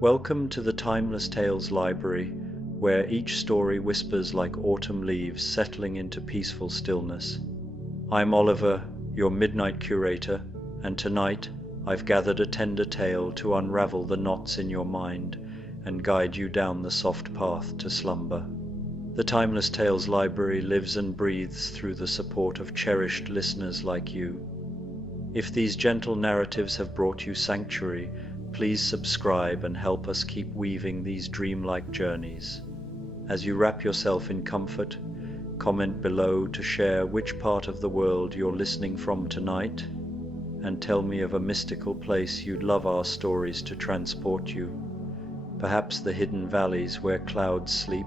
Welcome to the Timeless Tales Library, where each story whispers like autumn leaves settling into peaceful stillness. I'm Oliver, your midnight curator, and tonight I've gathered a tender tale to unravel the knots in your mind and guide you down the soft path to slumber. The Timeless Tales Library lives and breathes through the support of cherished listeners like you. If these gentle narratives have brought you sanctuary, please subscribe and help us keep weaving these dreamlike journeys. As you wrap yourself in comfort, comment below to share which part of the world you're listening from tonight, and tell me of a mystical place you'd love our stories to transport you. Perhaps the hidden valleys where clouds sleep,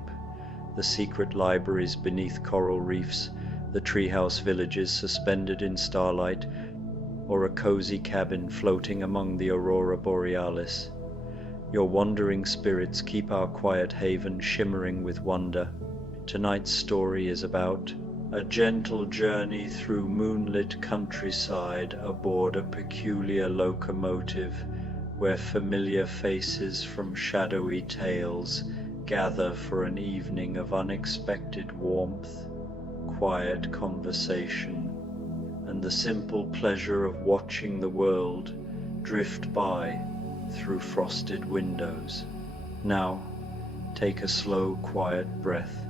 the secret libraries beneath coral reefs, the treehouse villages suspended in starlight, or a cozy cabin floating among the aurora borealis. Your wandering spirits keep our quiet haven shimmering with wonder. Tonight's story is about a gentle journey through moonlit countryside aboard a peculiar locomotive, where familiar faces from shadowy tales gather for an evening of unexpected warmth, quiet conversation, and the simple pleasure of watching the world drift by through frosted windows. Now, take a slow, quiet breath.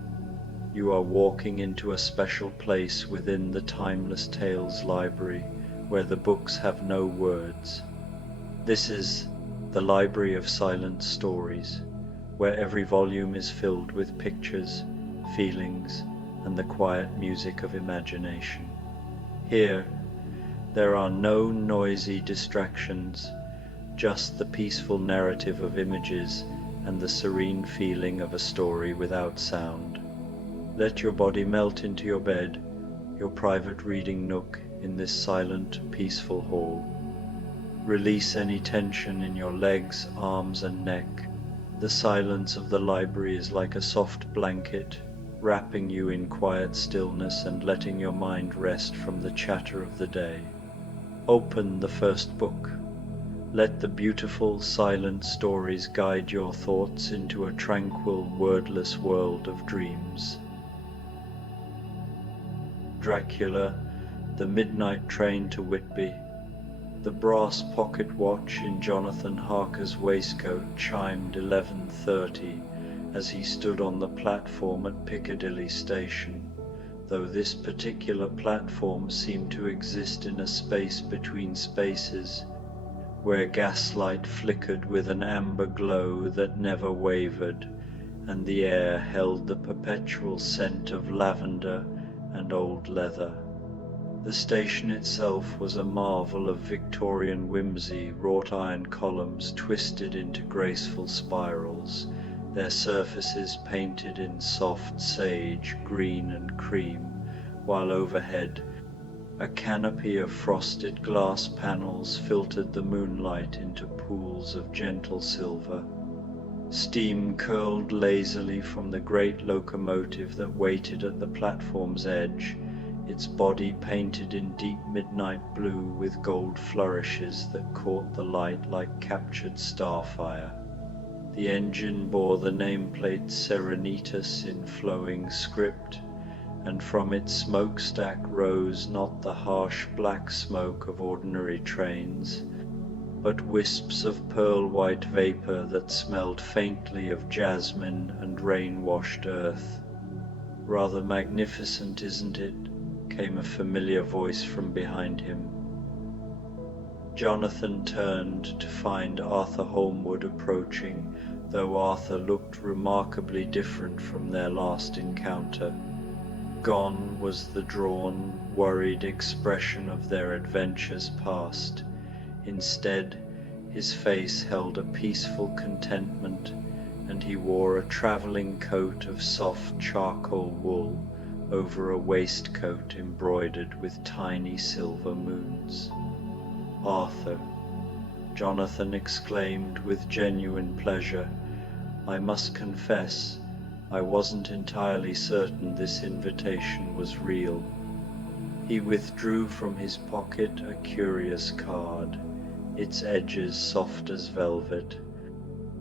You are walking into a special place within the Timeless Tales Library, where the books have no words. This is the Library of Silent Stories, where every volume is filled with pictures, feelings, and the quiet music of imagination. Here, there are no noisy distractions, just the peaceful narrative of images and the serene feeling of a story without sound. Let your body melt into your bed, your private reading nook in this silent, peaceful hall. Release any tension in your legs, arms, and neck. The silence of the library is like a soft blanket, wrapping you in quiet stillness and letting your mind rest from the chatter of the day. Open the first book. Let the beautiful, silent stories guide your thoughts into a tranquil, wordless world of dreams. Dracula, the midnight train to Whitby. The brass pocket watch in Jonathan Harker's waistcoat chimed 11:30 as he stood on the platform at Piccadilly Station, though this particular platform seemed to exist in a space between spaces, where gaslight flickered with an amber glow that never wavered, and the air held the perpetual scent of lavender and old leather. The station itself was a marvel of Victorian whimsy, wrought iron columns twisted into graceful spirals, their surfaces painted in soft sage, green and cream, while overhead a canopy of frosted glass panels filtered the moonlight into pools of gentle silver. Steam curled lazily from the great locomotive that waited at the platform's edge, its body painted in deep midnight blue with gold flourishes that caught the light like captured starfire. The engine bore the nameplate Serenitas in flowing script, and from its smokestack rose not the harsh black smoke of ordinary trains, but wisps of pearl-white vapor that smelled faintly of jasmine and rain-washed earth. "Rather magnificent, isn't it?" came a familiar voice from behind him. Jonathan turned to find Arthur Holmwood approaching, though Arthur looked remarkably different from their last encounter. Gone was the drawn, worried expression of their adventures past. Instead, his face held a peaceful contentment, and he wore a travelling coat of soft charcoal wool over a waistcoat embroidered with tiny silver moons. "Arthur," Jonathan exclaimed with genuine pleasure, "I must confess, I wasn't entirely certain this invitation was real." He withdrew from his pocket a curious card, its edges soft as velvet,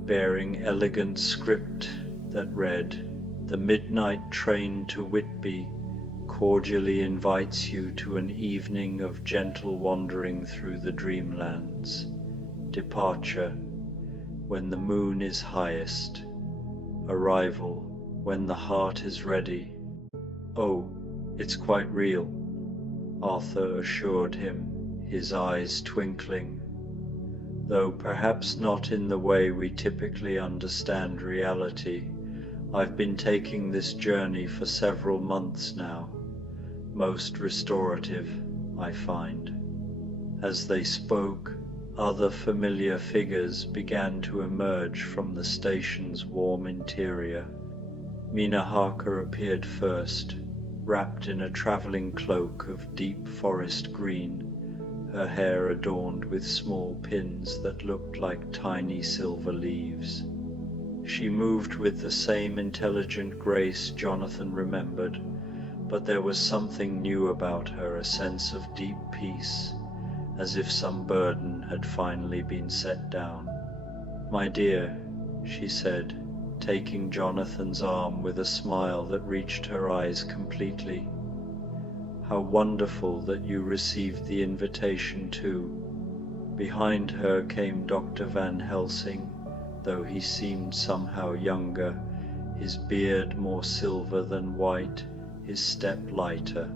bearing elegant script that read, "The midnight train to Whitby cordially invites you to an evening of gentle wandering through the dreamlands. Departure when the moon is highest. Arrival when the heart is ready." "Oh, it's quite real," Arthur assured him, his eyes twinkling. "Though perhaps not in the way we typically understand reality. I've been taking this journey for several months now. Most restorative, I find." As they spoke, other familiar figures began to emerge from the station's warm interior. Mina Harker appeared first, wrapped in a traveling cloak of deep forest green, her hair adorned with small pins that looked like tiny silver leaves. She moved with the same intelligent grace Jonathan remembered, but there was something new about her, a sense of deep peace, as if some burden had finally been set down. "My dear," she said, taking Jonathan's arm with a smile that reached her eyes completely, "how wonderful that you received the invitation too." Behind her came Dr. Van Helsing, though he seemed somehow younger, his beard more silver than white, his step lighter.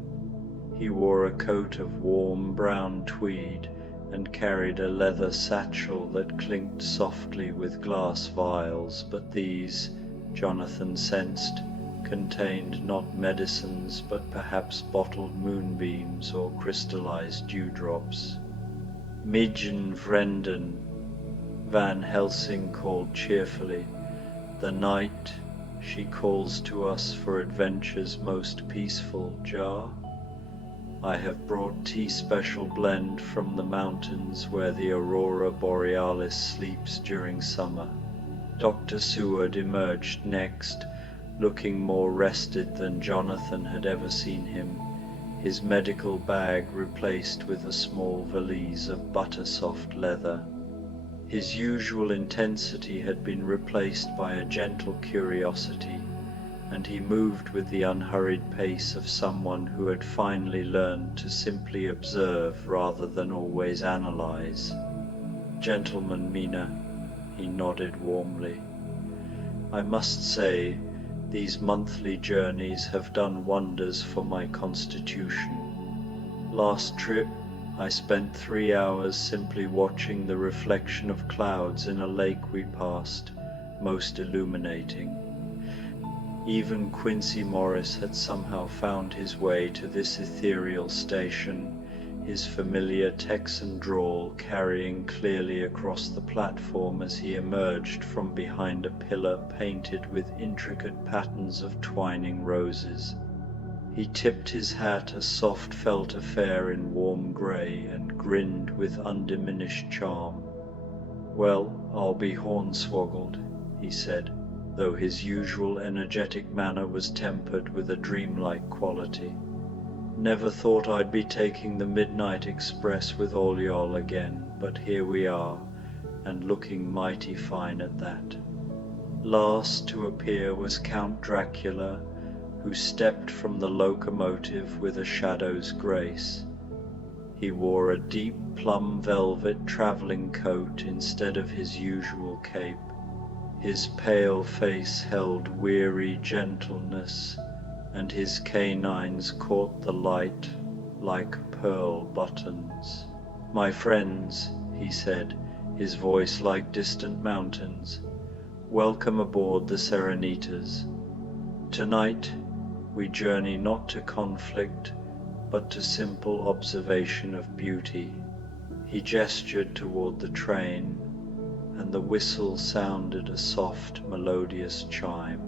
He wore a coat of warm brown tweed and carried a leather satchel that clinked softly with glass vials, but these, Jonathan sensed, contained not medicines but perhaps bottled moonbeams or crystallized dewdrops. "Midgen Vrenden," Van Helsing called cheerfully. "The night she calls to us for adventure's most peaceful jar. I have brought tea special blend from the mountains where the aurora borealis sleeps during summer." Dr. Seward emerged next, looking more rested than Jonathan had ever seen him, his medical bag replaced with a small valise of butter-soft leather. His usual intensity had been replaced by a gentle curiosity, and he moved with the unhurried pace of someone who had finally learned to simply observe rather than always analyze. "Gentleman, Mina," he nodded warmly. "I must say, these monthly journeys have done wonders for my constitution. Last trip, I spent 3 hours simply watching the reflection of clouds in a lake we passed, most illuminating. Even Quincy Morris had somehow found his way to this ethereal station, his familiar Texan drawl carrying clearly across the platform as he emerged from behind a pillar painted with intricate patterns of twining roses. He tipped his hat, a soft felt affair in warm grey, and grinned with undiminished charm. "Well, I'll be hornswoggled," he said, though his usual energetic manner was tempered with a dreamlike quality. "Never thought I'd be taking the midnight express with all y'all again, but here we are, and looking mighty fine at that." Last to appear was Count Dracula, who stepped from the locomotive with a shadow's grace. He wore a deep plum velvet travelling coat instead of his usual cape. His pale face held weary gentleness, and his canines caught the light like pearl buttons. "My friends," he said, his voice like distant mountains, "welcome aboard the Serenitas. Tonight we journey not to conflict, but to simple observation of beauty." He gestured toward the train, and the whistle sounded a soft, melodious chime.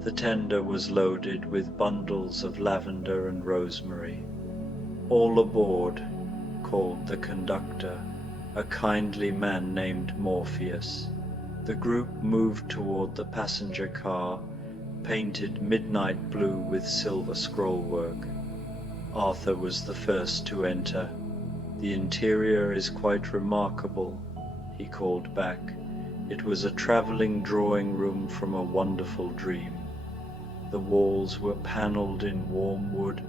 The tender was loaded with bundles of lavender and rosemary. "All aboard," called the conductor, a kindly man named Morpheus. The group moved toward the passenger car, painted midnight blue with silver scrollwork. Arthur was the first to enter. "The interior is quite remarkable," he called back, It was a travelling drawing room from a wonderful dream. The walls were panelled in warm wood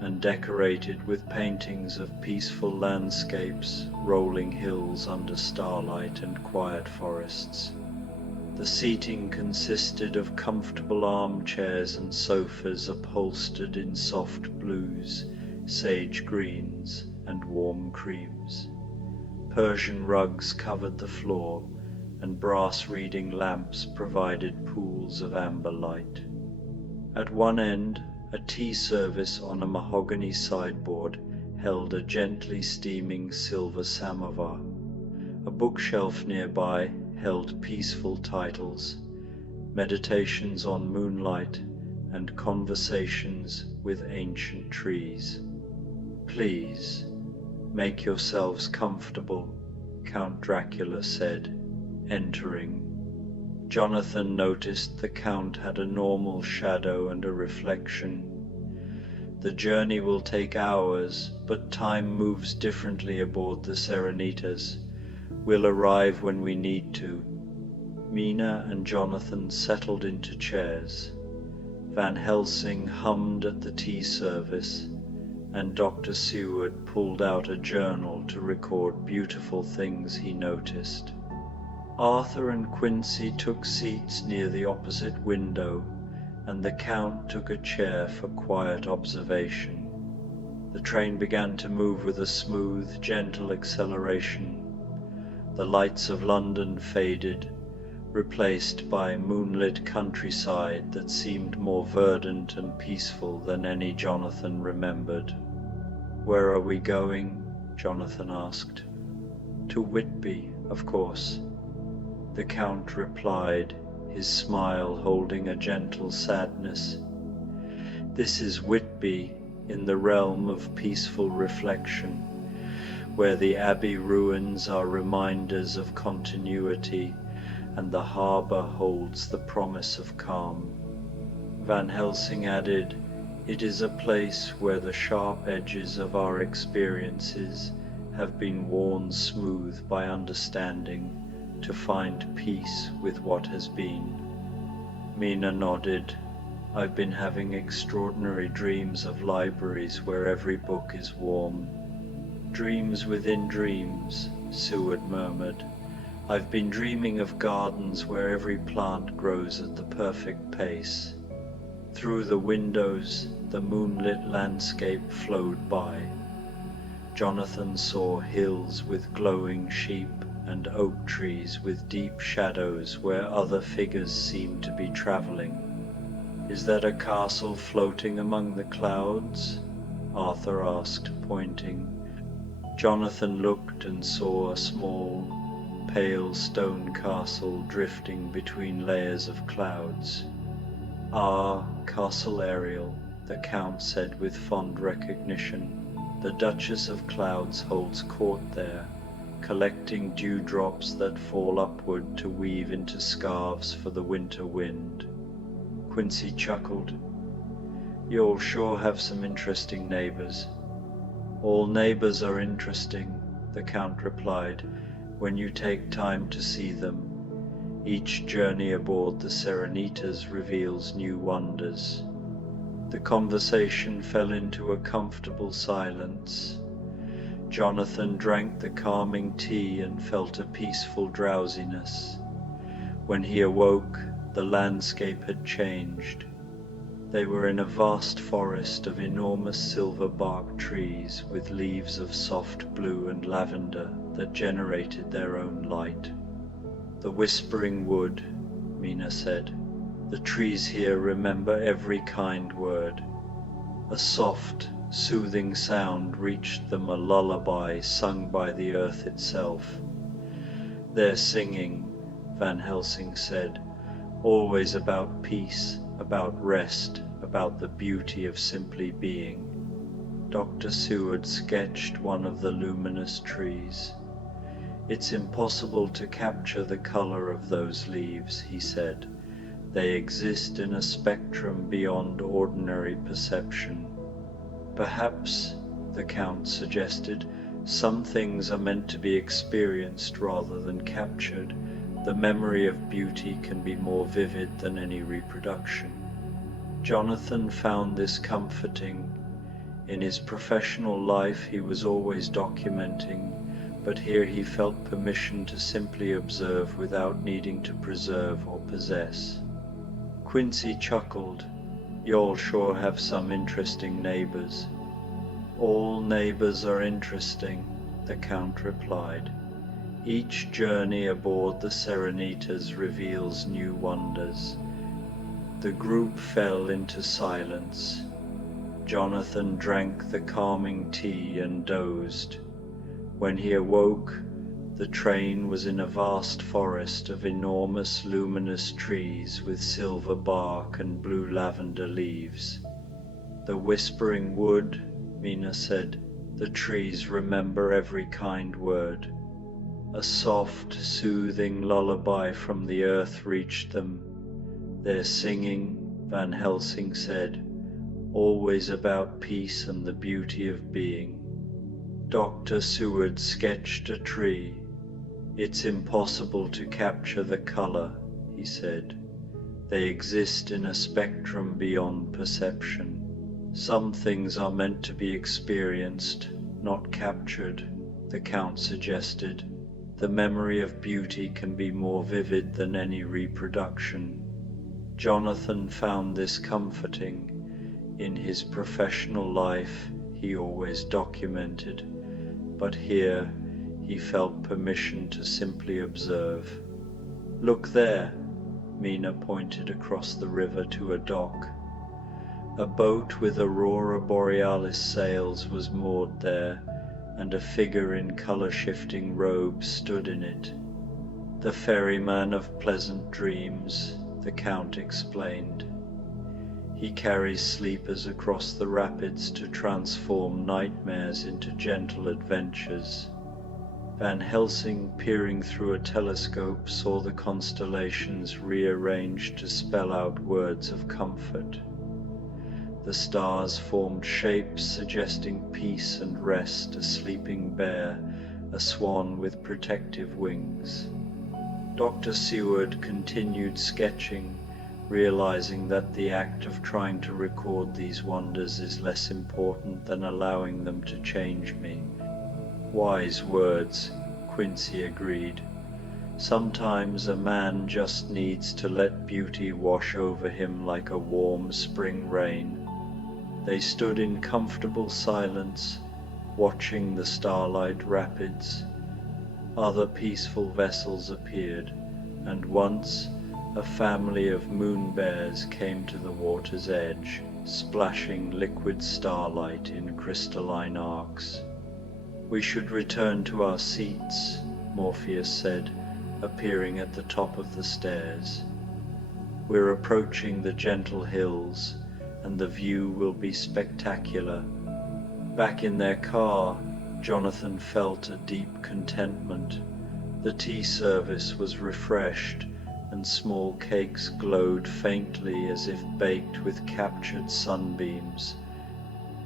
and decorated with paintings of peaceful landscapes, rolling hills under starlight and quiet forests. The seating consisted of comfortable armchairs and sofas upholstered in soft blues, sage greens, and warm creams. Persian rugs covered the floor, and brass reading lamps provided pools of amber light. At one end, a tea service on a mahogany sideboard held a gently steaming silver samovar. A bookshelf nearby held peaceful titles, Meditations on Moonlight and Conversations with Ancient Trees. "Please, make yourselves comfortable," Count Dracula said, entering. Jonathan noticed the Count had a normal shadow and a reflection. "The journey will take hours, but time moves differently aboard the Serenitas. We'll arrive when we need to." Mina and Jonathan settled into chairs. Van Helsing hummed at the tea service, and Dr. Seward pulled out a journal to record beautiful things he noticed. Arthur and Quincy took seats near the opposite window, and the Count took a chair for quiet observation. The train began to move with a smooth, gentle acceleration. The lights of London faded, replaced by moonlit countryside that seemed more verdant and peaceful than any Jonathan remembered. "Where are we going?" Jonathan asked. "To Whitby, of course," the Count replied, his smile holding a gentle sadness. "This is Whitby, in the realm of peaceful reflection, where the abbey ruins are reminders of continuity and the harbour holds the promise of calm." Van Helsing added, "It is a place where the sharp edges of our experiences have been worn smooth by understanding to find peace with what has been." Mina nodded. "I've been having extraordinary dreams of libraries where every book is warm." "Dreams within dreams," Seward murmured. "I've been dreaming of gardens where every plant grows at the perfect pace." Through the windows, the moonlit landscape flowed by. Jonathan saw hills with glowing sheep and oak trees with deep shadows where other figures seemed to be travelling. "Is that a castle floating among the clouds?" Arthur asked, pointing. Jonathan looked and saw a small, pale stone castle drifting between layers of clouds. "Ah, Castle Ariel," the Count said with fond recognition. "The Duchess of Clouds holds court there, collecting dewdrops that fall upward to weave into scarves for the winter wind." Quincy chuckled. "You'll sure have some interesting neighbours." "All neighbours are interesting," the Count replied, "when you take time to see them. Each journey aboard the Serenitas reveals new wonders." The conversation fell into a comfortable silence. Jonathan drank the calming tea and felt a peaceful drowsiness. When he awoke, the landscape had changed. They were in a vast forest of enormous silver-bark trees with leaves of soft blue and lavender that generated their own light. "The whispering wood," Mina said. "The trees here remember every kind word." A soft, soothing sound reached them, a lullaby sung by the earth itself. "They're singing," Van Helsing said, "always about peace, about rest, about the beauty of simply being." Dr. Seward sketched one of the luminous trees. "It's impossible to capture the color of those leaves," he said. "They exist in a spectrum beyond ordinary perception." "Perhaps," the Count suggested, "some things are meant to be experienced rather than captured, The memory of beauty can be more vivid than any reproduction. Jonathan found this comforting. In his professional life he was always documenting, but here he felt permission to simply observe without needing to preserve or possess. Quincy chuckled. "You'll sure have some interesting neighbors." "All neighbors are interesting," the Count replied. "Each journey aboard the Serenitas reveals new wonders." The group fell into silence. Jonathan drank the calming tea and dozed. When he awoke, the train was in a vast forest of enormous luminous trees with silver bark and blue lavender leaves. "The whispering wood," Mina said. "The trees remember every kind word." A soft, soothing lullaby from the earth reached them. "They're singing," Van Helsing said, "always about peace and the beauty of being." Dr. Seward sketched a tree. "It's impossible to capture the color," he said. "They exist in a spectrum beyond perception. Some things are meant to be experienced, not captured," the Count suggested. "The memory of beauty can be more vivid than any reproduction." Jonathan found this comforting. In his professional life he always documented, but here he felt permission to simply observe. "Look there," Mina pointed across the river to a dock. A boat with aurora borealis sails was moored there, and a figure in color-shifting robes stood in it. "The ferryman of pleasant dreams," the Count explained. "He carries sleepers across the rapids to transform nightmares into gentle adventures." Van Helsing, peering through a telescope, saw the constellations rearranged to spell out words of comfort. The stars formed shapes suggesting peace and rest: a sleeping bear, a swan with protective wings. Dr. Seward continued sketching, realizing that the act of trying to record these wonders is less important than allowing them to change me. "Wise words," Quincy agreed. "Sometimes a man just needs to let beauty wash over him like a warm spring rain." They stood in comfortable silence, watching the starlight rapids. Other peaceful vessels appeared, and once a family of moon bears came to the water's edge, splashing liquid starlight in crystalline arcs. "We should return to our seats," Morpheus said, appearing at the top of the stairs. "We're approaching the gentle hills, and the view will be spectacular." Back in their car, Jonathan felt a deep contentment. The tea service was refreshed, and small cakes glowed faintly as if baked with captured sunbeams.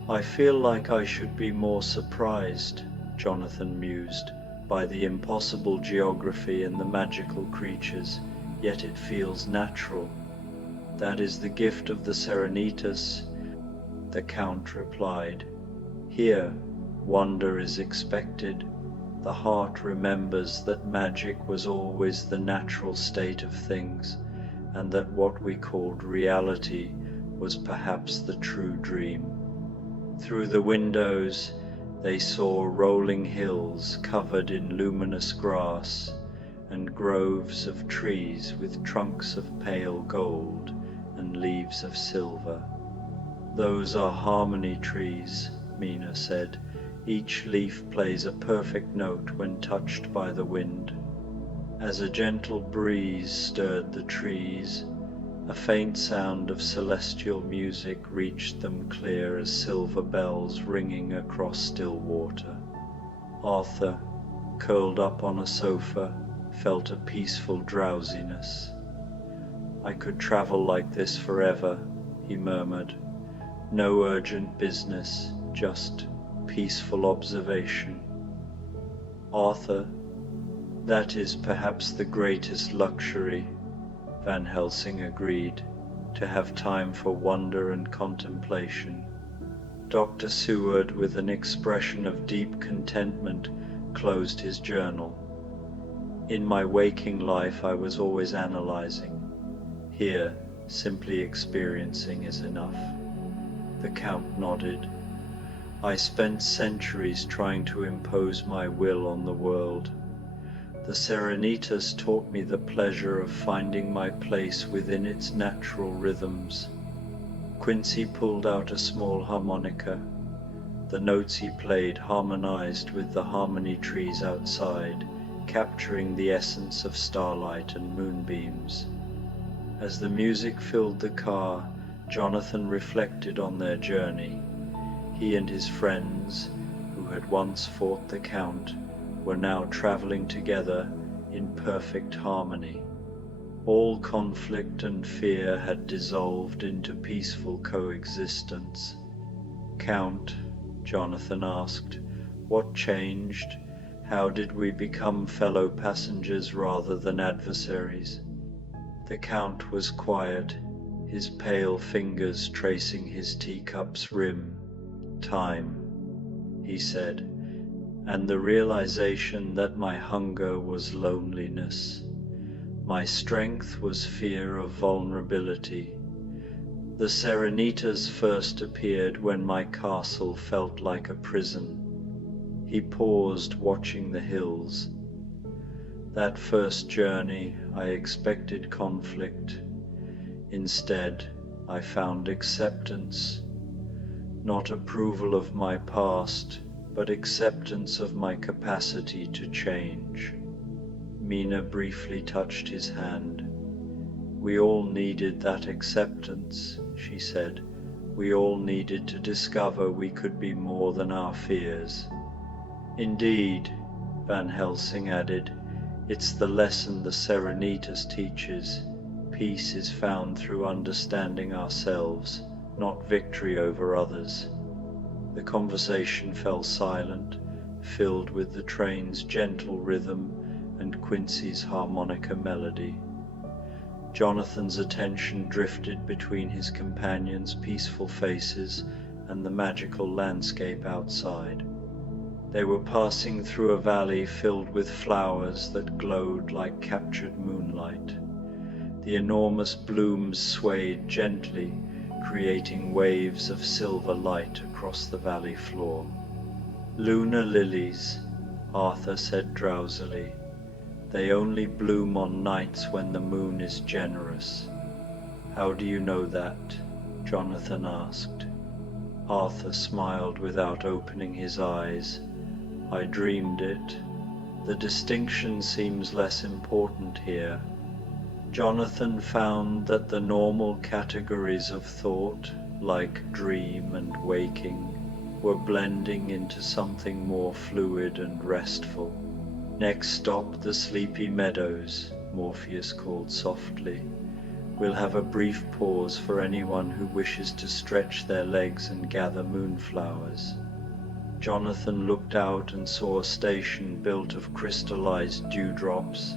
"I feel like I should be more surprised," Jonathan mused, "by the impossible geography and the magical creatures, yet it feels natural." "That is the gift of the Serenitas," the Count replied. "Here, wonder is expected. The heart remembers that magic was always the natural state of things, and that what we called reality was perhaps the true dream." Through the windows they saw rolling hills covered in luminous grass, and groves of trees with trunks of pale gold and leaves of silver. "Those are harmony trees," Mina said. "Each leaf plays a perfect note when touched by the wind." As a gentle breeze stirred the trees, a faint sound of celestial music reached them, clear as silver bells ringing across still water. Arthur, curled up on a sofa, felt a peaceful drowsiness. "I could travel like this forever," he murmured. "No urgent business, just peaceful observation." "Arthur," That is perhaps the greatest luxury, Van Helsing agreed, to have time for wonder and contemplation. Dr. Seward, with an expression of deep contentment, closed his journal. In my waking life I was always analyzing. Here, simply experiencing is enough. The Count nodded. I spent centuries trying to impose my will on the world. The Serenitas taught me the pleasure of finding my place within its natural rhythms. Quincy pulled out a small harmonica. The notes he played harmonized with the harmony trees outside, capturing the essence of starlight and moonbeams. As the music filled the car, Jonathan reflected on their journey. He and his friends, who had once fought the Count, were now traveling together in perfect harmony. All conflict and fear had dissolved into peaceful coexistence. Count, Jonathan asked, what changed? How did we become fellow passengers rather than adversaries? The Count was quiet, his pale fingers tracing his teacup's rim. Time, he said, and the realization that my hunger was loneliness. My strength was fear of vulnerability. The Serenitas first appeared when my castle felt like a prison. He paused, watching the hills. That first journey, I expected conflict. Instead, I found acceptance. Not approval of my past, but acceptance of my capacity to change. Mina briefly touched his hand. We all needed that acceptance, she said. We all needed to discover we could be more than our fears. Indeed, Van Helsing added, it's the lesson the Serenitas teaches. Peace is found through understanding ourselves, not victory over others. The conversation fell silent, filled with the train's gentle rhythm and Quincy's harmonica melody. Jonathan's attention drifted between his companions' peaceful faces and the magical landscape outside. They were passing through a valley filled with flowers that glowed like captured moonlight. The enormous blooms swayed gently, creating waves of silver light across the valley floor. Lunar lilies, Arthur said drowsily. They only bloom on nights when the moon is generous. How do you know that? Jonathan asked. Arthur smiled without opening his eyes. I dreamed it. The distinction seems less important here. Jonathan found that the normal categories of thought, like dream and waking, were blending into something more fluid and restful. Next stop, the sleepy meadows, Morpheus called softly. We'll have a brief pause for anyone who wishes to stretch their legs and gather moonflowers. Jonathan looked out and saw a station built of crystallized dewdrops.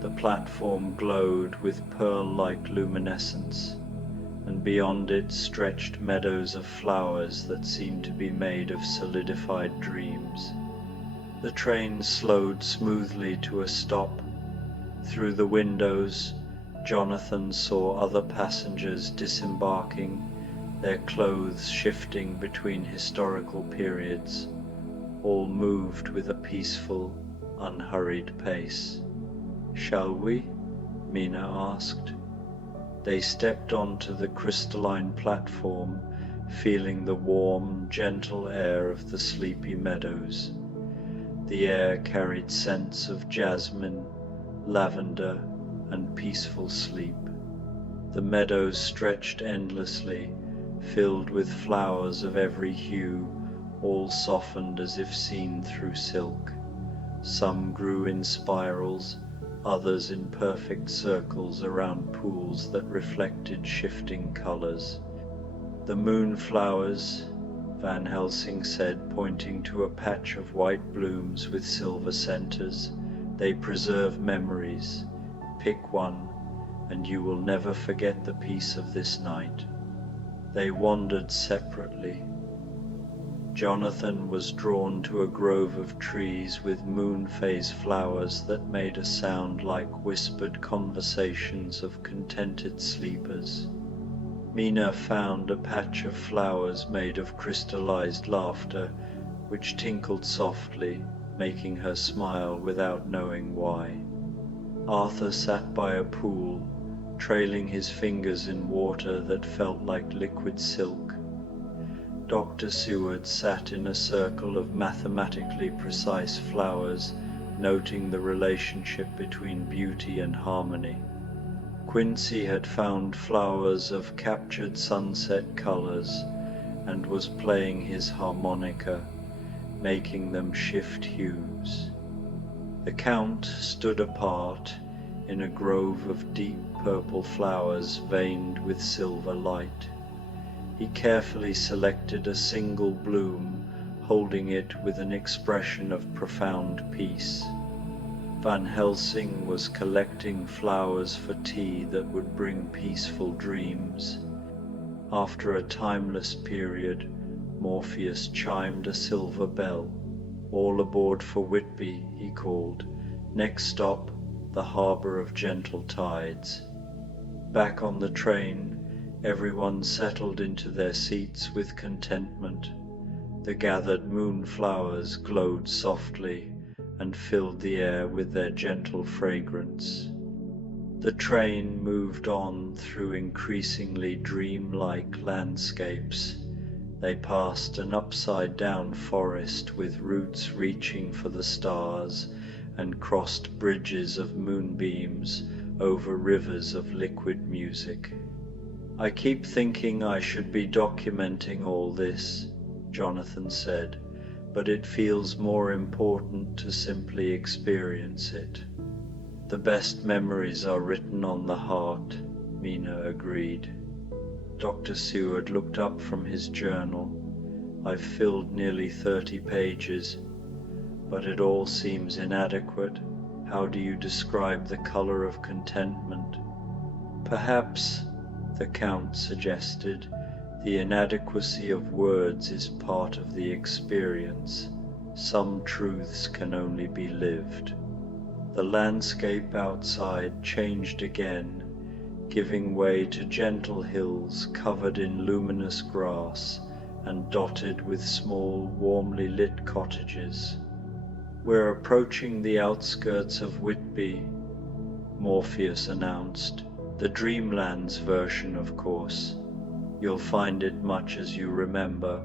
The platform glowed with pearl-like luminescence, and beyond it stretched meadows of flowers that seemed to be made of solidified dreams. The train slowed smoothly to a stop. Through the windows, Jonathan saw other passengers disembarking, their clothes shifting between historical periods. All moved with a peaceful, unhurried pace. Shall we? Mina asked. They stepped onto the crystalline platform, feeling the warm, gentle air of the sleepy meadows. The air carried scents of jasmine, lavender, and peaceful sleep. The meadows stretched endlessly, filled with flowers of every hue, all softened as if seen through silk. Some grew in spirals, others in perfect circles around pools that reflected shifting colors. The moonflowers, Van Helsing said, pointing to a patch of white blooms with silver centers, They preserve memories. Pick one, and you will never forget the peace of this night. They wandered separately. Jonathan was drawn to a grove of trees with moon phase flowers that made a sound like whispered conversations of contented sleepers. Mina found a patch of flowers made of crystallized laughter, which tinkled softly, making her smile without knowing why. Arthur sat by a pool, trailing his fingers in water that felt like liquid silk. Dr. Seward sat in a circle of mathematically precise flowers, noting the relationship between beauty and harmony. Quincy had found flowers of captured sunset colors and was playing his harmonica, making them shift hues. The Count stood apart in a grove of deep purple flowers veined with silver light. He carefully selected a single bloom, holding it with an expression of profound peace. Van Helsing was collecting flowers for tea that would bring peaceful dreams. After a timeless period, Morpheus chimed a silver bell. "All aboard for Whitby," he called. "Next stop, the harbor of gentle tides." Back on the train, everyone settled into their seats with contentment. The gathered moonflowers glowed softly and filled the air with their gentle fragrance. The train moved on through increasingly dreamlike landscapes. They passed an upside-down forest with roots reaching for the stars and crossed bridges of moonbeams over rivers of liquid music. "I keep thinking I should be documenting all this," Jonathan said, "but it feels more important to simply experience it." "The best memories are written on the heart," Mina agreed. Dr. Seward looked up from his journal. "I've filled nearly 30 pages, but it all seems inadequate. How do you describe the color of contentment?" "Perhaps," the Count suggested, "the inadequacy of words is part of the experience. Some truths can only be lived." The landscape outside changed again, giving way to gentle hills covered in luminous grass and dotted with small, warmly lit cottages. "We're approaching the outskirts of Whitby," Morpheus announced. "The Dreamlands version, of course. You'll find it much as you remember,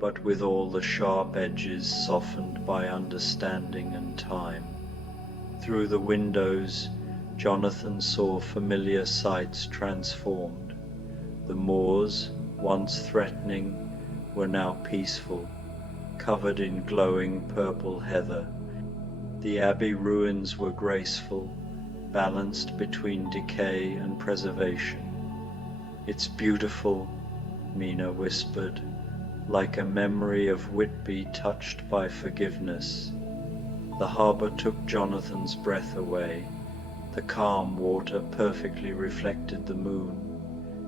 but with all the sharp edges softened by understanding and time." Through the windows, Jonathan saw familiar sights transformed. The moors, once threatening, were now peaceful, covered in glowing purple heather. The abbey ruins were graceful, balanced between decay and preservation. "It's beautiful," Mina whispered, "like a memory of Whitby touched by forgiveness." The harbor took Jonathan's breath away. The calm water perfectly reflected the moon.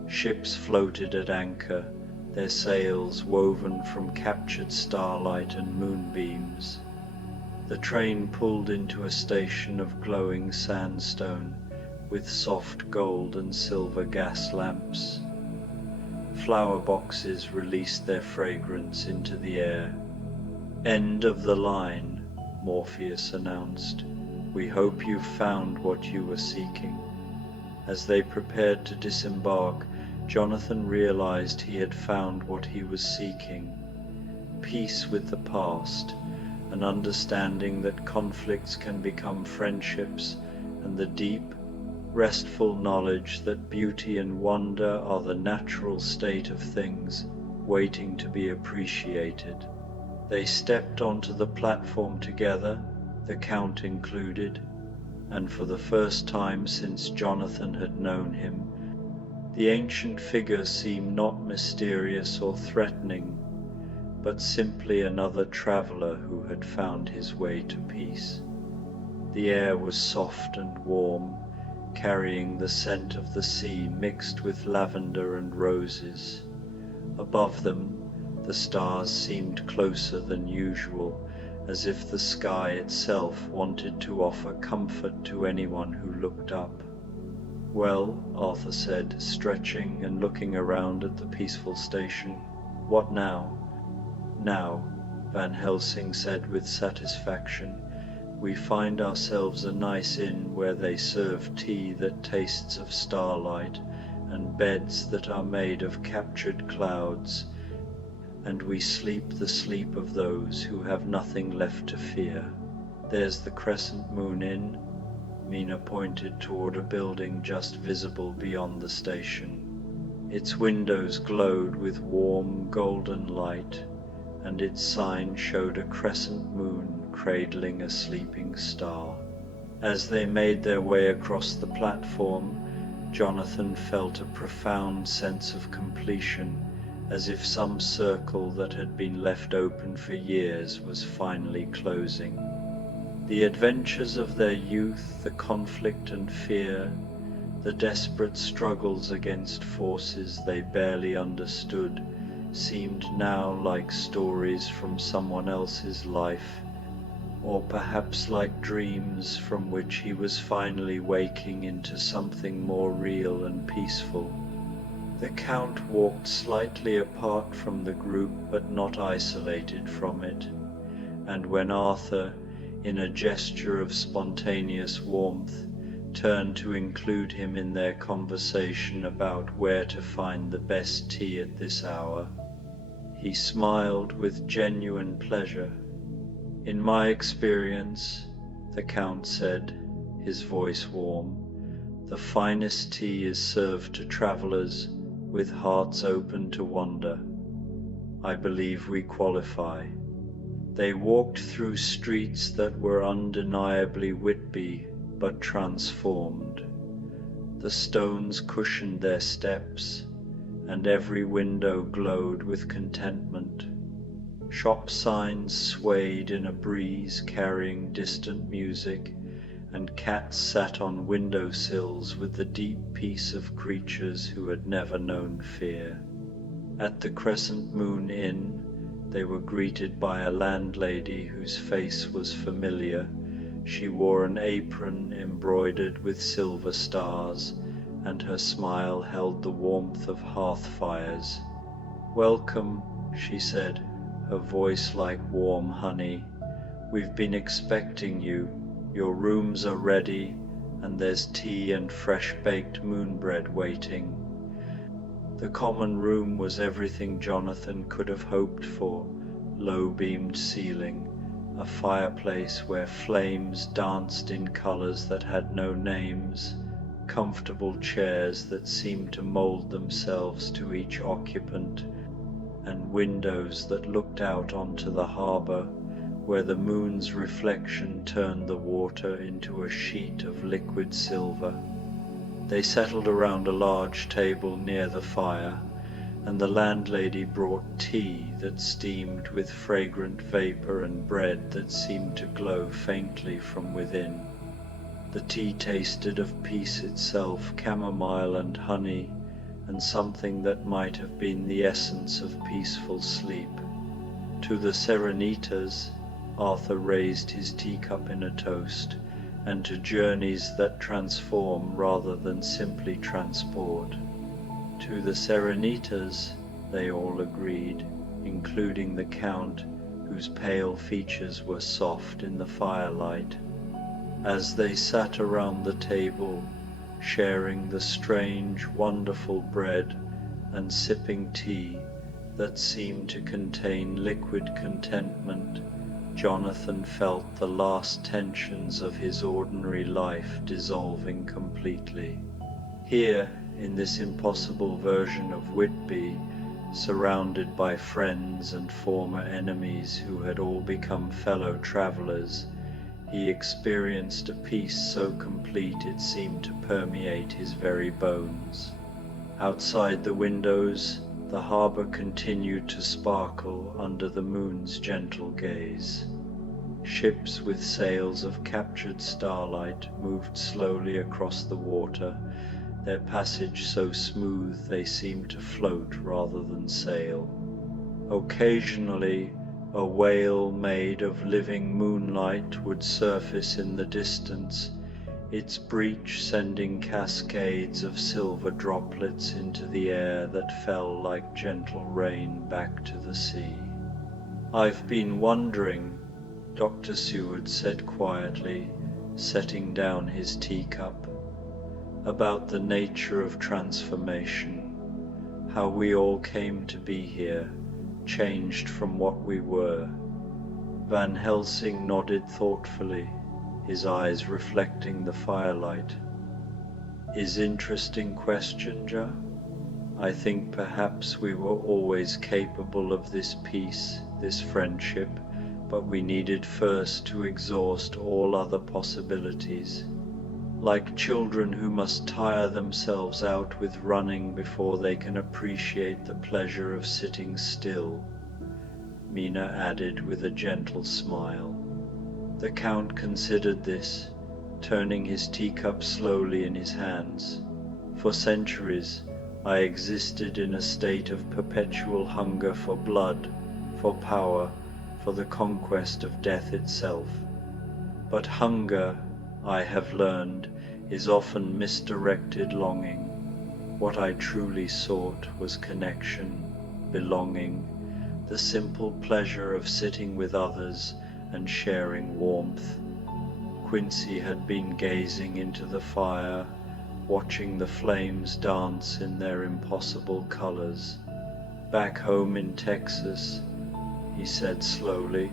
Ships floated at anchor, their sails woven from captured starlight and moonbeams. The train pulled into a station of glowing sandstone with soft gold and silver gas lamps. Flower boxes released their fragrance into the air. "End of the line," Morpheus announced. "We hope you've found what you were seeking." As they prepared to disembark, Jonathan realized he had found what he was seeking: peace with the past, an understanding that conflicts can become friendships, and the deep, restful knowledge that beauty and wonder are the natural state of things, waiting to be appreciated. They stepped onto the platform together, the Count included, and for the first time since Jonathan had known him, the ancient figure seemed not mysterious or threatening, but simply another traveler who had found his way to peace. The air was soft and warm, carrying the scent of the sea mixed with lavender and roses. Above them, the stars seemed closer than usual, as if the sky itself wanted to offer comfort to anyone who looked up. "Well," Arthur said, stretching and looking around at the peaceful station. "What now?" "Now," Van Helsing said with satisfaction, "we find ourselves a nice inn where they serve tea that tastes of starlight, and beds that are made of captured clouds, and we sleep the sleep of those who have nothing left to fear. There's the Crescent Moon Inn." Mina pointed toward a building just visible beyond the station. Its windows glowed with warm golden light, and its sign showed a crescent moon cradling a sleeping star. As they made their way across the platform, Jonathan felt a profound sense of completion, as if some circle that had been left open for years was finally closing. The adventures of their youth, the conflict and fear, the desperate struggles against forces they barely understood, seemed now like stories from someone else's life, or perhaps like dreams from which he was finally waking into something more real and peaceful. The Count walked slightly apart from the group, but not isolated from it, and when Arthur, in a gesture of spontaneous warmth, turned to include him in their conversation about where to find the best tea at this hour, he smiled with genuine pleasure. "In my experience," the Count said, his voice warm, "the finest tea is served to travelers with hearts open to wander. I believe we qualify." They walked through streets that were undeniably Whitby, but transformed. The stones cushioned their steps, and every window glowed with contentment. Shop signs swayed in a breeze carrying distant music, and cats sat on window sills with the deep peace of creatures who had never known fear. At the Crescent Moon Inn, they were greeted by a landlady whose face was familiar. She wore an apron embroidered with silver stars, and her smile held the warmth of hearth fires. "Welcome," she said, her voice like warm honey. "We've been expecting you. Your rooms are ready, and there's tea and fresh-baked moon bread waiting." The common room was everything Jonathan could have hoped for: low-beamed ceiling, a fireplace where flames danced in colors that had no names, comfortable chairs that seemed to mold themselves to each occupant, and windows that looked out onto the harbor, where the moon's reflection turned the water into a sheet of liquid silver. They settled around a large table near the fire, and the landlady brought tea that steamed with fragrant vapor and bread that seemed to glow faintly from within. The tea tasted of peace itself, chamomile and honey, and something that might have been the essence of peaceful sleep. "To the Serenitas," Arthur raised his teacup in a toast, "and to journeys that transform rather than simply transport." "To the Serenitas," they all agreed, including the Count, whose pale features were soft in the firelight. As they sat around the table, sharing the strange, wonderful bread and sipping tea that seemed to contain liquid contentment, Jonathan felt the last tensions of his ordinary life dissolving completely. Here, in this impossible version of Whitby, surrounded by friends and former enemies who had all become fellow travelers, he experienced a peace so complete it seemed to permeate his very bones. Outside the windows, the harbor continued to sparkle under the moon's gentle gaze. Ships with sails of captured starlight moved slowly across the water, their passage so smooth they seemed to float rather than sail. Occasionally, a whale made of living moonlight would surface in the distance, its breach sending cascades of silver droplets into the air that fell like gentle rain back to the sea. "I've been wondering," Dr. Seward said quietly, setting down his teacup, "about the nature of transformation, how we all came to be here, changed from what we were." Van Helsing nodded thoughtfully, his eyes reflecting the firelight. "Is interesting question, Ja? I think perhaps we were always capable of this peace, this friendship, but we needed first to exhaust all other possibilities. Like children who must tire themselves out with running before they can appreciate the pleasure of sitting still," Mina added with a gentle smile. The Count considered this, turning his teacup slowly in his hands. "For centuries, I existed in a state of perpetual hunger for blood, for power, for the conquest of death itself. But hunger, I have learned, is often misdirected longing. What I truly sought was connection, belonging, the simple pleasure of sitting with others and sharing warmth." Quincy had been gazing into the fire, watching the flames dance in their impossible colors. "Back home in Texas," he said slowly,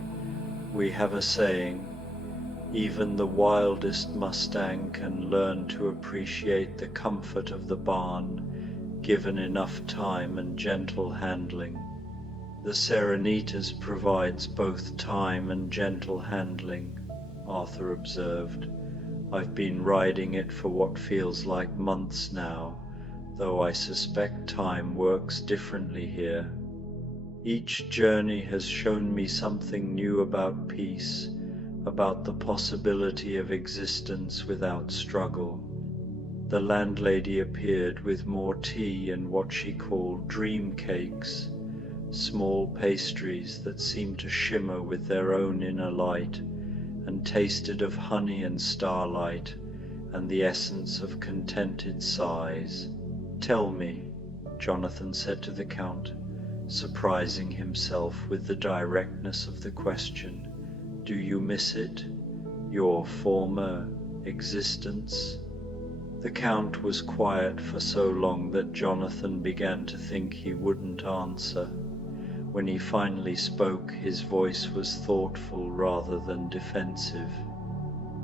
"we have a saying, even the wildest Mustang can learn to appreciate the comfort of the barn, given enough time and gentle handling." "The Serenitas provides both time and gentle handling," Arthur observed. "I've been riding it for what feels like months now, though I suspect time works differently here. Each journey has shown me something new about peace, about the possibility of existence without struggle." The landlady appeared with more tea and what she called dream cakes, small pastries that seemed to shimmer with their own inner light, and tasted of honey and starlight and the essence of contented sighs. "Tell me," Jonathan said to the Count, surprising himself with the directness of the question, "do you miss it, your former existence?" The Count was quiet for so long that Jonathan began to think he wouldn't answer. When he finally spoke, his voice was thoughtful rather than defensive.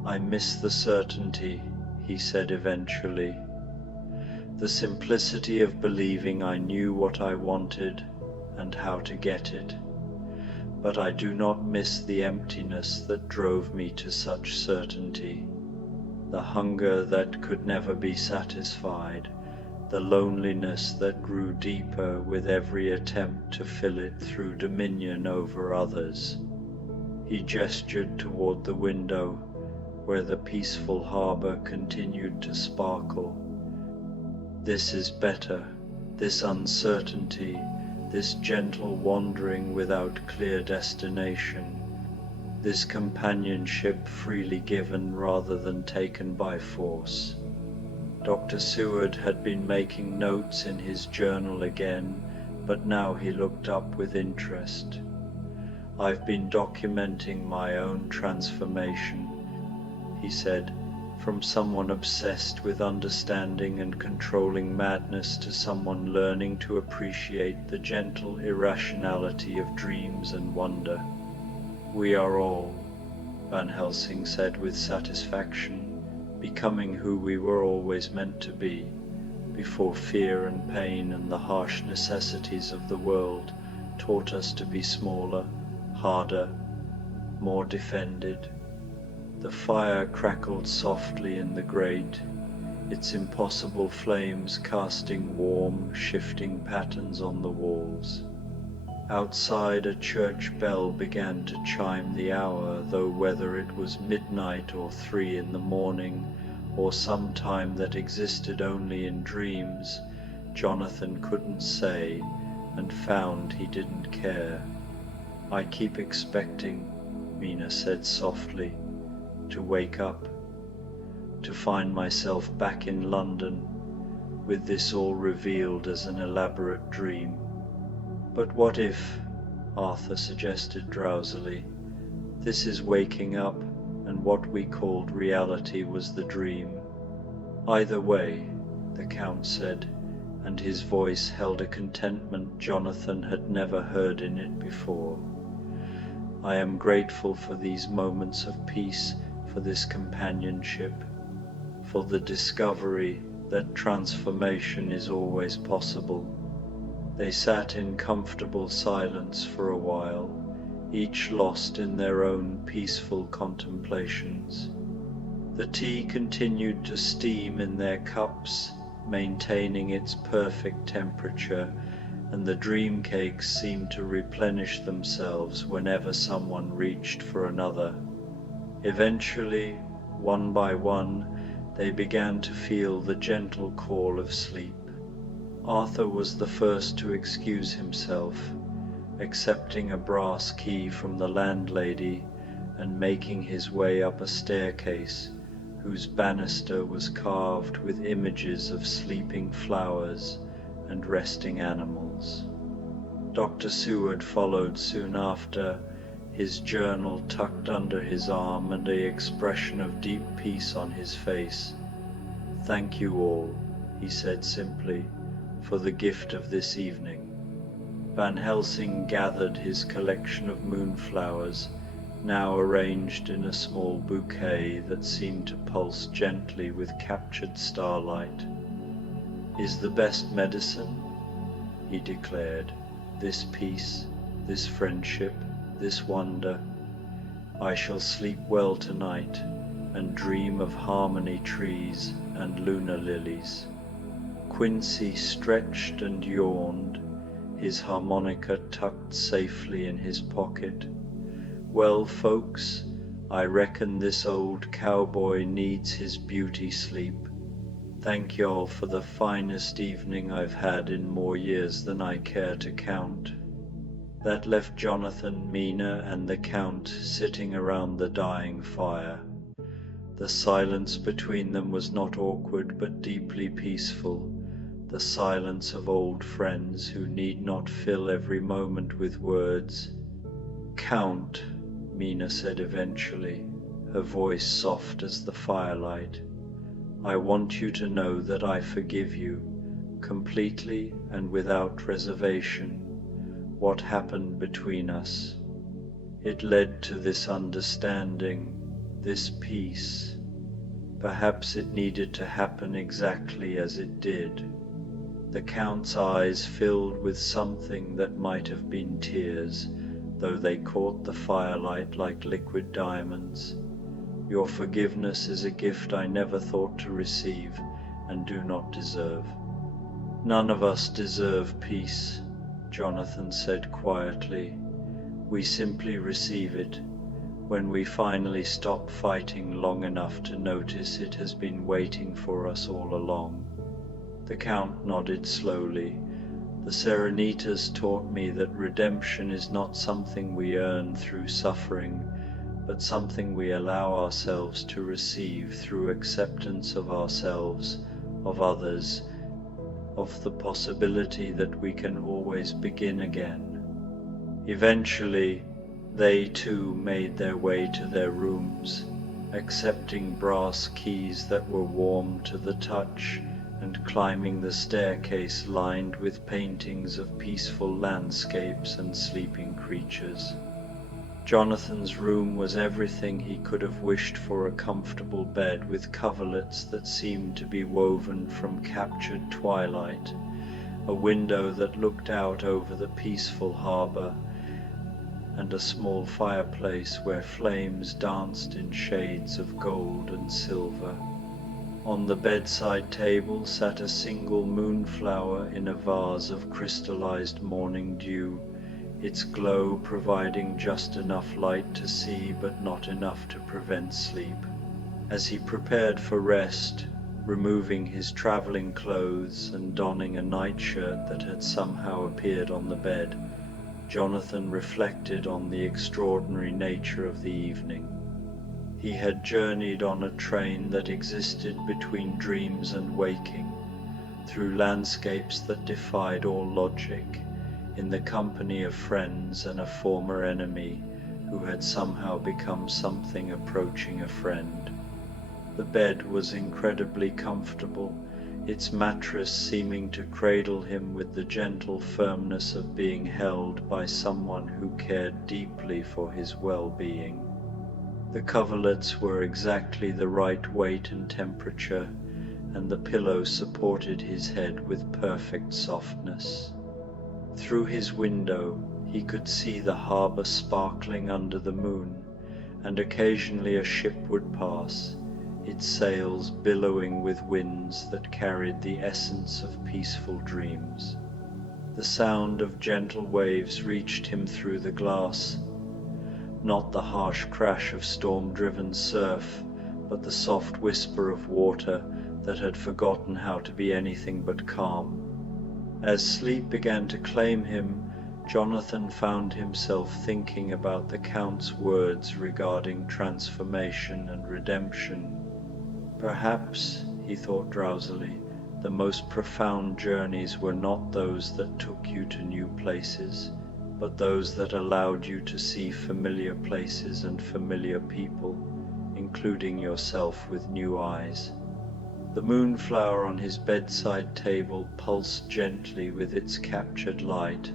"I miss the certainty," he said eventually. "The simplicity of believing I knew what I wanted and how to get it. But I do not miss the emptiness that drove me to such certainty, the hunger that could never be satisfied, the loneliness that grew deeper with every attempt to fill it through dominion over others." He gestured toward the window, where the peaceful harbor continued to sparkle. "This is better, this uncertainty, this gentle wandering without clear destination, this companionship freely given rather than taken by force." Dr. Seward had been making notes in his journal again, but now he looked up with interest. "I've been documenting my own transformation," he said, "from someone obsessed with understanding and controlling madness to someone learning to appreciate the gentle irrationality of dreams and wonder." "We are all," Van Helsing said with satisfaction, "becoming who we were always meant to be, before fear and pain and the harsh necessities of the world taught us to be smaller, harder, more defended." The fire crackled softly in the grate, its impossible flames casting warm, shifting patterns on the walls. Outside, a church bell began to chime the hour, though whether it was midnight or 3 in the morning, or some time that existed only in dreams, Jonathan couldn't say, and found he didn't care. "I keep expecting," Mina said softly, "to wake up, to find myself back in London, with this all revealed as an elaborate dream." "But what if," Arthur suggested drowsily, "this is waking up, and what we called reality was the dream?" "Either way," the Count said, and his voice held a contentment Jonathan had never heard in it before. "I am grateful for these moments of peace, for this companionship, for the discovery that transformation is always possible." They sat in comfortable silence for a while, each lost in their own peaceful contemplations. The tea continued to steam in their cups, maintaining its perfect temperature, and the dream cakes seemed to replenish themselves whenever someone reached for another. Eventually, one by one, they began to feel the gentle call of sleep. Arthur was the first to excuse himself, accepting a brass key from the landlady and making his way up a staircase whose banister was carved with images of sleeping flowers and resting animals. Dr. Seward followed soon after, his journal tucked under his arm and an expression of deep peace on his face. "Thank you all," he said simply, "for the gift of this evening." Van Helsing gathered his collection of moonflowers, now arranged in a small bouquet that seemed to pulse gently with captured starlight. "Is the best medicine," he declared, "this peace, this friendship, this wonder. I shall sleep well tonight, and dream of harmony trees and lunar lilies." Quincy stretched and yawned, his harmonica tucked safely in his pocket. "Well, folks, I reckon this old cowboy needs his beauty sleep. Thank y'all for the finest evening I've had in more years than I care to count." That left Jonathan, Mina, and the Count sitting around the dying fire. The silence between them was not awkward but deeply peaceful, the silence of old friends who need not fill every moment with words. "Count," Mina said eventually, her voice soft as the firelight, "I want you to know that I forgive you, completely and without reservation, what happened between us. It led to this understanding, this peace. Perhaps it needed to happen exactly as it did." The Count's eyes filled with something that might have been tears, though they caught the firelight like liquid diamonds. "Your forgiveness is a gift I never thought to receive and do not deserve." "None of us deserve peace," Jonathan said quietly. "We simply receive it when we finally stop fighting long enough to notice it has been waiting for us all along." The Count nodded slowly. "The Serenitas taught me that redemption is not something we earn through suffering, but something we allow ourselves to receive through acceptance of ourselves, of others, of the possibility that we can always begin again." Eventually, they too made their way to their rooms, accepting brass keys that were warm to the touch, and climbing the staircase lined with paintings of peaceful landscapes and sleeping creatures. Jonathan's room was everything he could have wished for: a comfortable bed with coverlets that seemed to be woven from captured twilight, a window that looked out over the peaceful harbour, and a small fireplace where flames danced in shades of gold and silver. On the bedside table sat a single moonflower in a vase of crystallized morning dew, its glow providing just enough light to see but not enough to prevent sleep. As he prepared for rest, removing his traveling clothes and donning a nightshirt that had somehow appeared on the bed, Jonathan reflected on the extraordinary nature of the evening. He had journeyed on a train that existed between dreams and waking, through landscapes that defied all logic, in the company of friends and a former enemy who had somehow become something approaching a friend. The bed was incredibly comfortable, its mattress seeming to cradle him with the gentle firmness of being held by someone who cared deeply for his well-being. The coverlets were exactly the right weight and temperature, and the pillow supported his head with perfect softness. Through his window he could see the harbour sparkling under the moon, and occasionally a ship would pass, its sails billowing with winds that carried the essence of peaceful dreams. The sound of gentle waves reached him through the glass, not the harsh crash of storm-driven surf, but the soft whisper of water that had forgotten how to be anything but calm. As sleep began to claim him, Jonathan found himself thinking about the Count's words regarding transformation and redemption. Perhaps, he thought drowsily, the most profound journeys were not those that took you to new places, but those that allowed you to see familiar places and familiar people, including yourself, with new eyes. The moonflower on his bedside table pulsed gently with its captured light,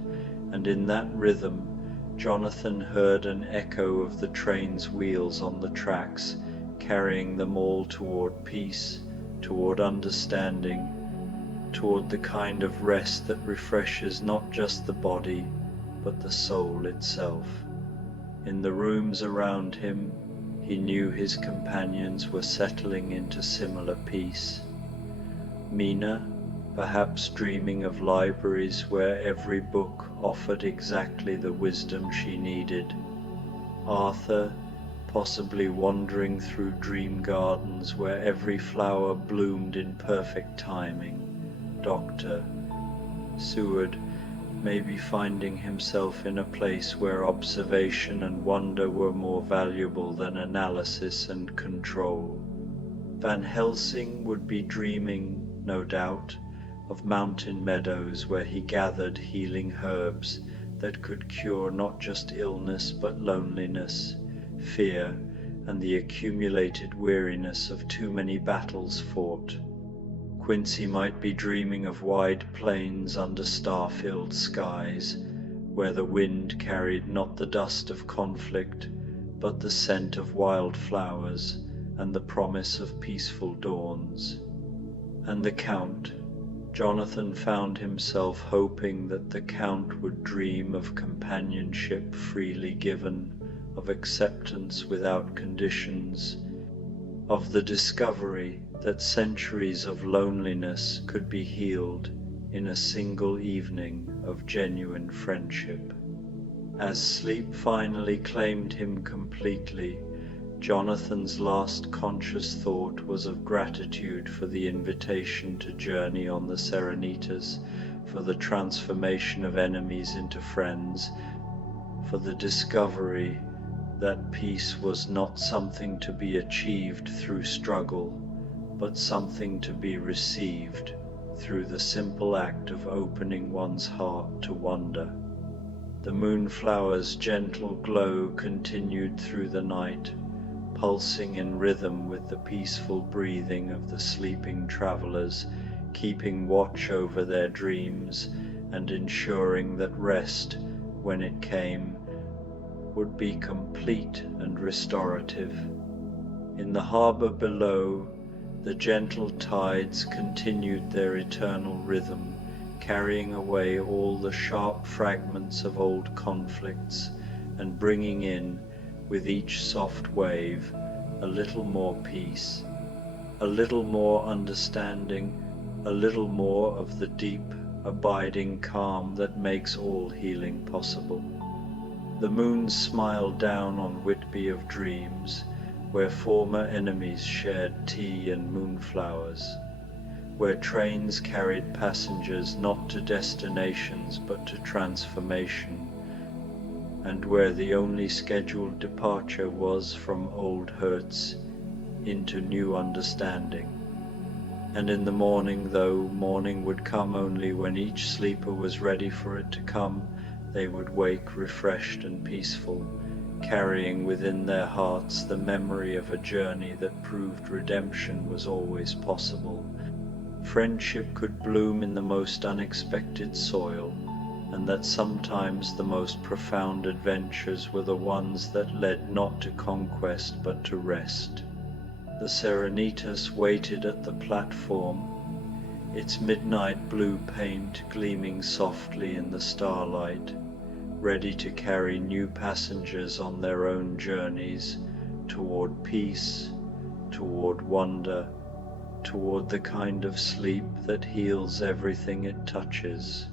and in that rhythm Jonathan heard an echo of the train's wheels on the tracks, carrying them all toward peace, toward understanding, toward the kind of rest that refreshes not just the body, but the soul itself. In the rooms around him, he knew his companions were settling into similar peace. Mina, perhaps dreaming of libraries where every book offered exactly the wisdom she needed. Arthur, possibly wandering through dream gardens where every flower bloomed in perfect timing. Dr. Seward, maybe finding himself in a place where observation and wonder were more valuable than analysis and control. Van Helsing would be dreaming, no doubt, of mountain meadows where he gathered healing herbs that could cure not just illness but loneliness, fear, and the accumulated weariness of too many battles fought. Quincy might be dreaming of wide plains under star-filled skies, where the wind carried not the dust of conflict, but the scent of wildflowers and the promise of peaceful dawns. And the Count, Jonathan found himself hoping that the Count would dream of companionship freely given, of acceptance without conditions, of the discovery that centuries of loneliness could be healed in a single evening of genuine friendship. As sleep finally claimed him completely, Jonathan's last conscious thought was of gratitude for the invitation to journey on the Serenitas, for the transformation of enemies into friends, for the discovery that peace was not something to be achieved through struggle, but something to be received through the simple act of opening one's heart to wonder. The moonflower's gentle glow continued through the night, pulsing in rhythm with the peaceful breathing of the sleeping travelers, keeping watch over their dreams and ensuring that rest, when it came, would be complete and restorative. In the harbour below, the gentle tides continued their eternal rhythm, carrying away all the sharp fragments of old conflicts and bringing in, with each soft wave, a little more peace, a little more understanding, a little more of the deep, abiding calm that makes all healing possible. The moon smiled down on Whitby of dreams, where former enemies shared tea and moonflowers, where trains carried passengers not to destinations but to transformation, and where the only scheduled departure was from old hurts into new understanding. And in the morning, though morning would come only when each sleeper was ready for it to come, they would wake refreshed and peaceful, carrying within their hearts the memory of a journey that proved redemption was always possible. Friendship could bloom in the most unexpected soil, and that sometimes the most profound adventures were the ones that led not to conquest but to rest. The Serenitas waited at the platform, its midnight blue paint gleaming softly in the starlight, ready to carry new passengers on their own journeys toward peace, toward wonder, toward the kind of sleep that heals everything it touches.